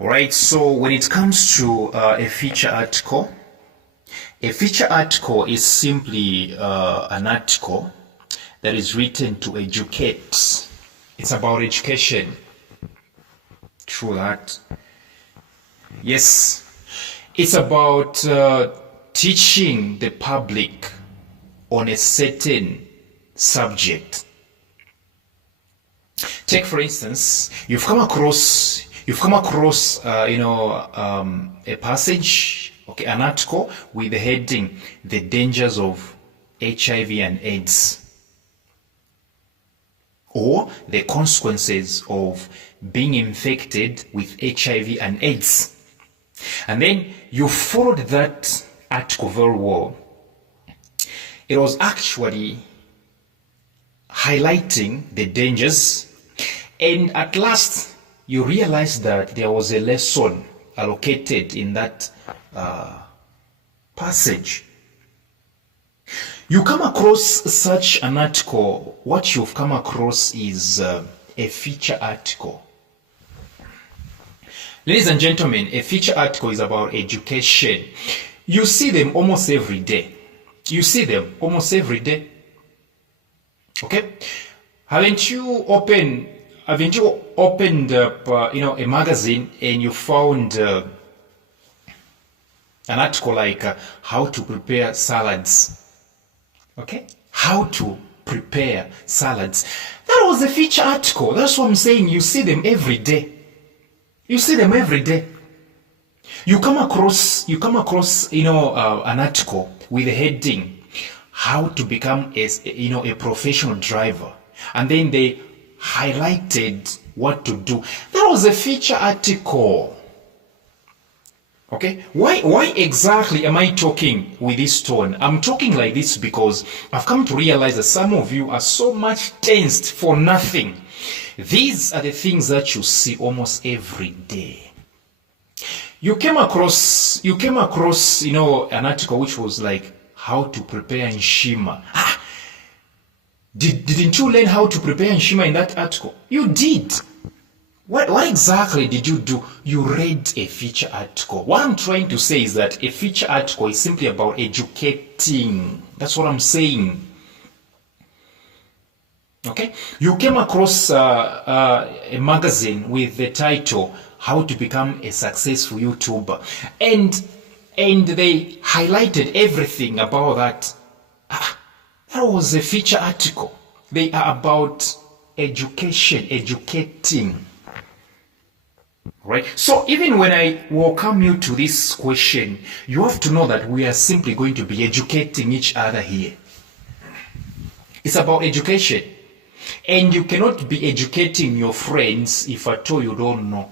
Right, so when it comes to a feature article is simply an article that is written to educate. It's about education. True that. Yes, it's about teaching the public on a certain subject. Take for instance, you've come across a passage, okay, an article with the heading "The Dangers of HIV and AIDS," or "The Consequences of Being Infected with HIV and AIDS." And then you followed that article very well. It was actually highlighting the dangers, and at last you realized that there was a lesson allocated in that passage. You come across such an article, what you've come across is a feature article. Ladies and gentlemen, a feature article is about education. You see them almost every day. Okay? Haven't you opened up a magazine and you found an article like how to prepare salads? Okay? How to prepare salads. That was a feature article. That's what I'm saying. You see them every day. You come across an article with a heading, how to become a professional driver, and then they highlighted what to do. That was a feature article. Okay, why exactly am I talking with this tone? I'm talking like this because I've come to realize that some of you are so much tensed for nothing. These are the things that you see almost every day. You came across an article which was like how to prepare nshima. Didn't you learn how to prepare nshima in that article? You did. What exactly did you do? You read a feature article. What I'm trying to say is that a feature article is simply about educating. That's what I'm saying. Okay? You came across a magazine with the title, How to Become a Successful YouTuber. And they highlighted everything about that. That was a feature article. They are about education, educating. Right? So even when I welcome you to this question, you have to know that we are simply going to be educating each other here. It's about education. And you cannot be educating your friends if at all you don't know.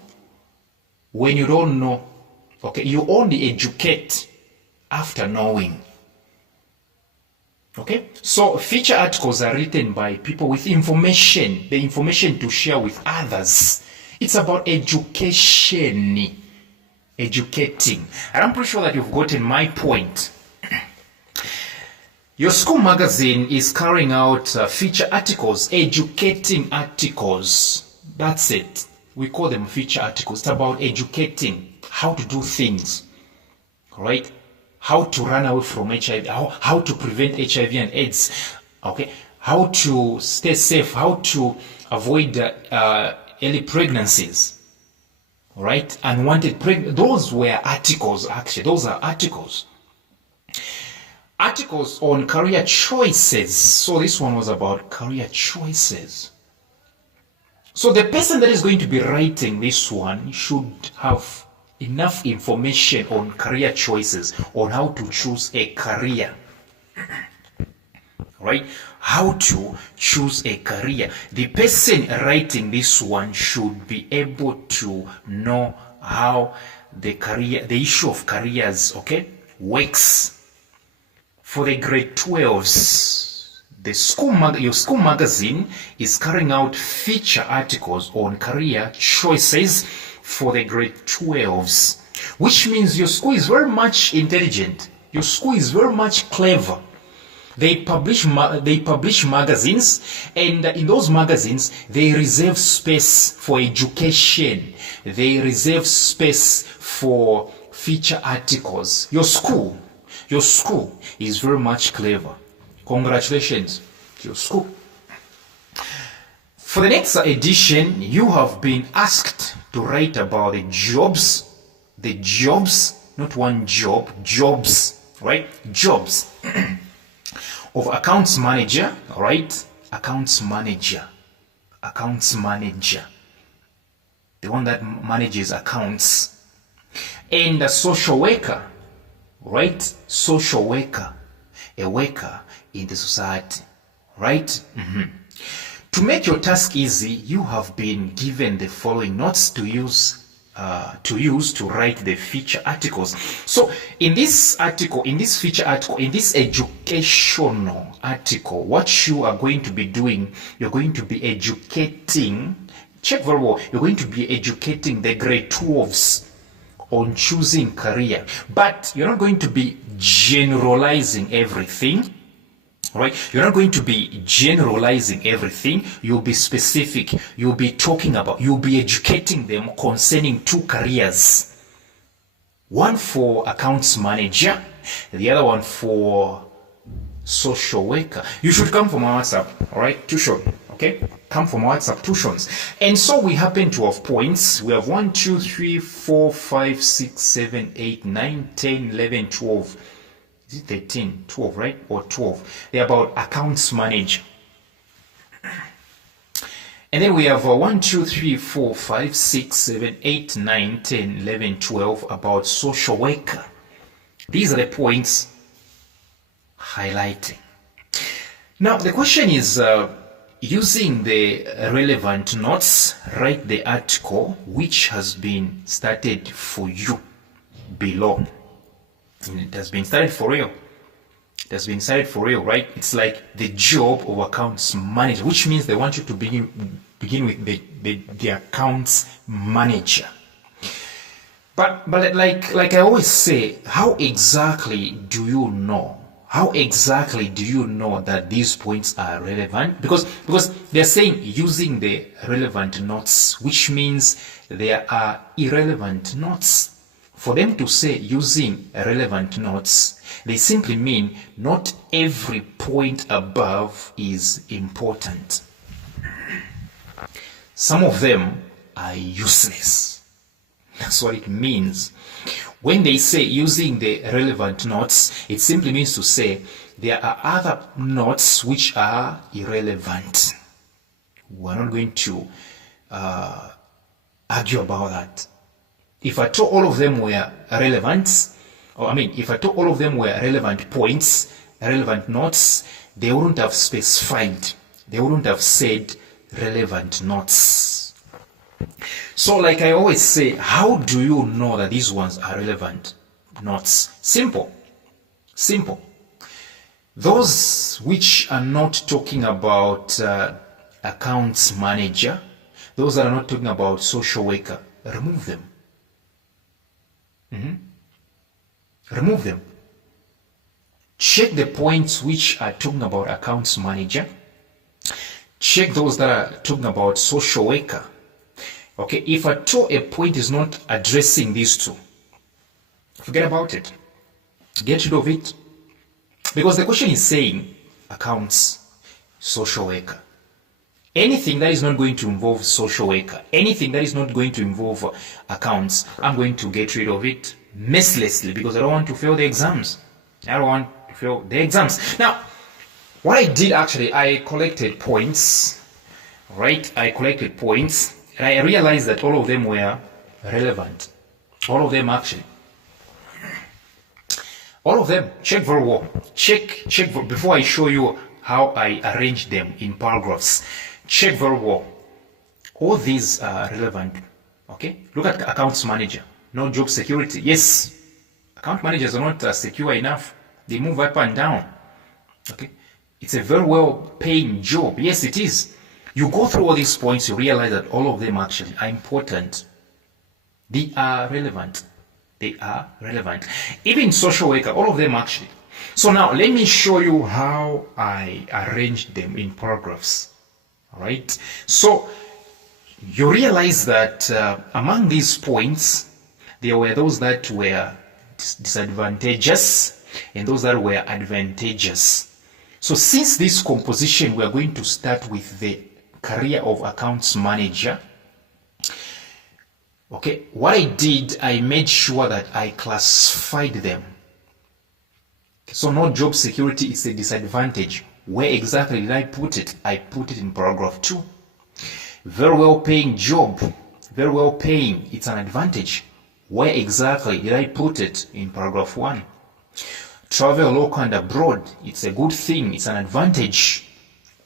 When you don't know, okay, you only educate after knowing. Okay? So feature articles are written by people with information, the information to share with others. It's about education, educating. And I'm pretty sure that you've gotten my point. Your school magazine is carrying out feature articles, educating articles. That's it. We call them feature articles. It's about educating how to do things, right? How to run away from HIV, how to prevent HIV and AIDS, okay? How to stay safe, how to avoid early pregnancies, right? Unwanted pregnancy. Those were articles, actually. Those are articles. Articles on career choices. So this one was about career choices. So the person that is going to be writing this one should have enough information on career choices, on how to choose a career. Right? How to choose a career. The person writing this one should be able to know how the issue of careers, okay, works. For the grade 12s, your school magazine is carrying out feature articles on career choices for the grade 12s, which means your school is very much intelligent. Your school is very much clever. They publish magazines, and in those magazines they reserve space for education. They reserve space for feature articles. Your school is very much clever. Congratulations to your school. For the next edition, you have been asked to write about the jobs, not one job, jobs, right? Jobs of accounts manager, right? Accounts manager, the one that manages accounts, and a social worker, right? Social worker, a worker in the society, right? To make your task easy, you have been given the following notes to use to write the feature articles. So in this article, in this feature article, in this educational article, what you are going to be doing, you're going to be educating, check very well, you're going to be educating the grade 12s on choosing career, but you're not going to be generalizing everything. Right? You're not going to be generalizing everything. You'll be specific. You'll be educating them concerning two careers. One for accounts manager, the other one for social worker. You should come from our WhatsApp, all right? Tuition, okay? Come from our WhatsApp tuitions. And so we happen to have points. We have 1, 2, 3, 4, 5, 6, 7, 8, 9, 10, 11, 12. Is it 13? 12, right? Or 12. They're about accounts manager. And then we have 1, 2, 3, 4, 5, 6, 7, 8, 9, 10, 11, 12 about social worker. These are the points highlighting. Now, the question is, using the relevant notes, write the article which has been started for you below. It has been started for real. It has been started for real, right? It's like the job of accounts manager, which means they want you to begin with the accounts manager. But like I always say, how exactly do you know? How exactly do you know that these points are relevant? Because they're saying using the relevant notes, which means there are irrelevant notes. For them to say using relevant notes, they simply mean not every point above is important. Some of them are useless. That's what it means. When they say using the relevant notes, it simply means to say there are other notes which are irrelevant. We're not going to argue about that. If I thought all of them were relevant, if I thought all of them were relevant points, relevant notes, they wouldn't have specified. They wouldn't have said relevant notes. So like I always say, how do you know that these ones are relevant notes? Simple. Those which are not talking about accounts manager, those that are not talking about social worker, remove them. Remove them. Check the points which are talking about accounts manager. Check those that are talking about social worker. Okay, if at all a point is not addressing these two, forget about it. Get rid of it. Because the question is saying accounts, social worker. Anything that is not going to involve social worker, anything that is not going to involve accounts, I'm going to get rid of it mercilessly because I don't want to fail the exams. Now, what I did actually, I collected points, right? I collected points and I realized that all of them were relevant. All of them actually. All of them. Check very well. Check before I show you how I arranged them in paragraphs. Check very well. All these are relevant. Okay? Look at accounts manager. No job security. Yes. Account managers are not secure enough. They move up and down. Okay? It's a very well paying job. Yes, it is. You go through all these points, you realize that all of them actually are important. They are relevant. They are relevant. Even social worker, all of them actually. So now let me show you how I arranged them in paragraphs. All right. So you realize that among these points, there were those that were disadvantageous and those that were advantageous. So since this composition, we are going to start with the career of accounts manager. Okay, what I did, I made sure that I classified them. So no job security is a disadvantage. Where exactly did I put it? I put it in paragraph 2. Very well paying job, very well paying, it's an advantage. Where exactly did I put it? In paragraph 1. Travel local and abroad, it's a good thing, it's an advantage.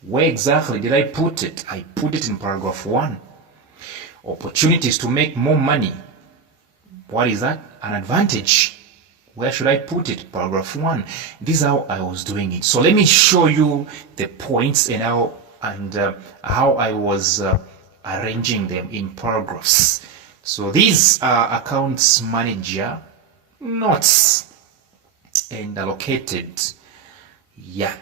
Where exactly did I put it? I put it in paragraph 1. Opportunities to make more money, what is that? An advantage. Where should I put it? Paragraph 1. This is how I was doing it. So let me show you the points and how I was arranging them in paragraphs. So these are accounts manager notes and allocated. Yeah.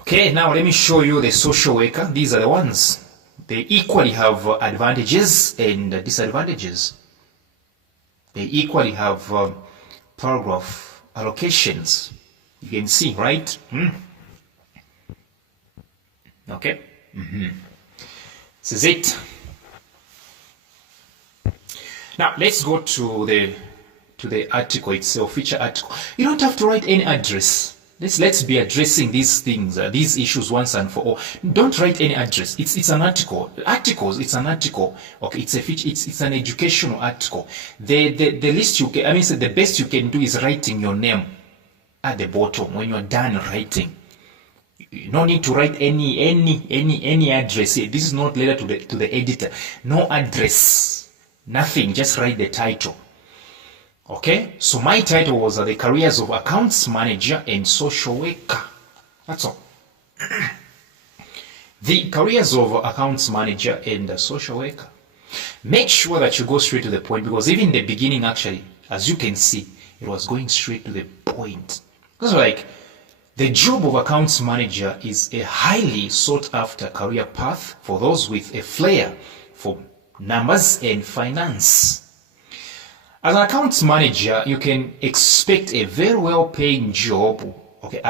Okay, now let me show you the social worker. These are the ones. They equally have advantages and disadvantages. They equally have paragraph allocations. You can see, right? Okay. This is it. Now let's go to the article itself, feature article. You don't have to write any address. Let's be addressing these things, these issues once and for all. Don't write any address. It's an article. Articles. It's an article. Okay. It's a feature. It's an educational article. The least you can, the best you can do is writing your name at the bottom when you're done writing. No need to write any address here. This is not letter to the editor. No address. Nothing. Just write the title. Okay, so my title was the careers of accounts manager and social worker. That's all. The careers of accounts manager and social worker. Make sure that you go straight to the point, because even the beginning, actually, as you can see, it was going straight to the point. Because like the job of accounts manager is a highly sought after career path for those with a flair for numbers and finance. As an accounts manager, you can expect a very well-paying job. Okay,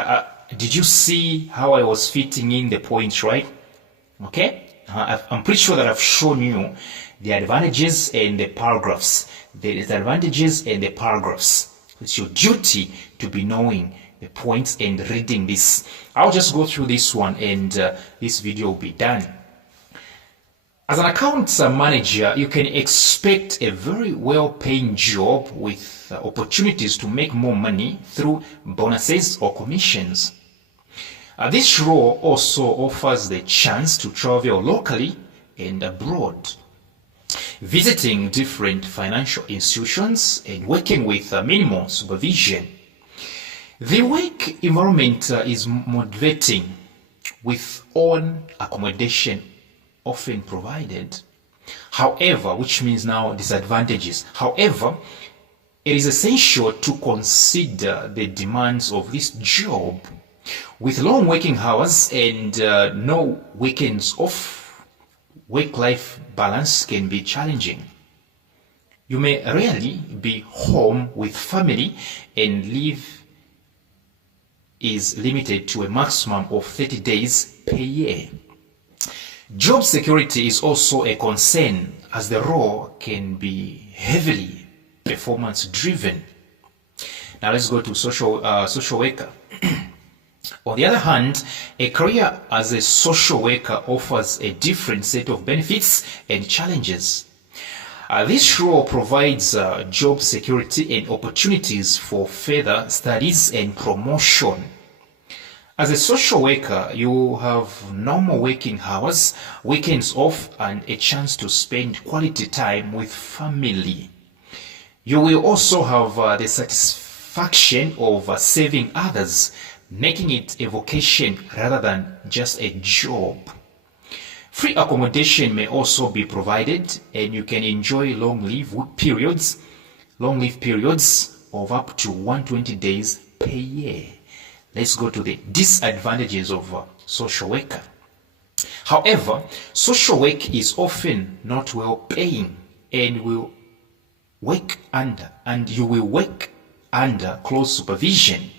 did you see how I was fitting in the points, right? Okay, I'm pretty sure that I've shown you the advantages and the paragraphs. The disadvantages and the paragraphs. It's your duty to be knowing the points and reading this. I'll just go through this one and this video will be done. As an accounts manager, you can expect a very well-paying job with opportunities to make more money through bonuses or commissions. This role also offers the chance to travel locally and abroad, visiting different financial institutions and working with minimal supervision. The work environment is motivating, with own accommodation often provided. However, which means now disadvantages. However, it is essential to consider the demands of this job. With long working hours and no weekends off, work-life balance can be challenging. You may rarely be home with family, and leave is limited to a maximum of 30 days per year. Job security is also a concern, as the role can be heavily performance driven. Now let's go to social worker. On the other hand, a career as a social worker offers a different set of benefits and challenges. This role provides job security and opportunities for further studies and promotion. As a social worker, you have normal working hours, weekends off, and a chance to spend quality time with family. You will also have the satisfaction of serving others, making it a vocation rather than just a job. Free accommodation may also be provided, and you can enjoy long leave periods of up to 120 days per year. Let's go to the disadvantages of social worker. However, social work is often not well paying and you will work under close supervision.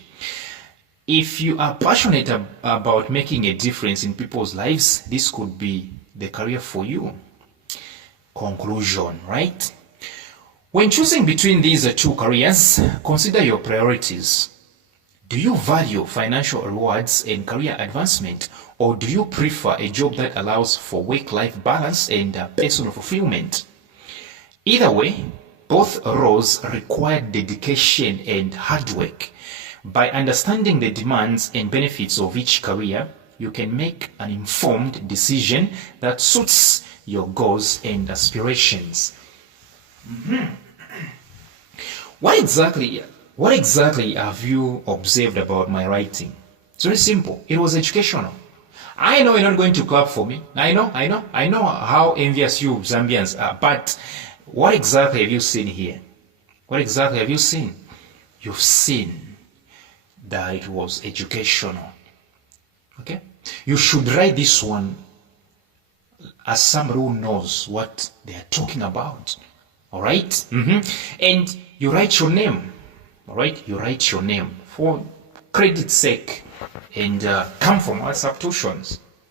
If you are passionate about making a difference in people's lives, this could be the career for you. Conclusion, right? When choosing between these two careers, consider your priorities. Do you value financial rewards and career advancement, or do you prefer a job that allows for work-life balance and personal fulfillment? Either way, both roles require dedication and hard work. By understanding the demands and benefits of each career, you can make an informed decision that suits your goals and aspirations. What exactly have you observed about my writing? It's very simple. It was educational. I know you're not going to clap for me. I know how envious you Zambians are, but what exactly have you seen here? What exactly have you seen? You've seen that it was educational. Okay? You should write this one as somebody who knows what they are talking about. All right? And you write your name. All right? You write your name for credit's sake and come from our substitutions.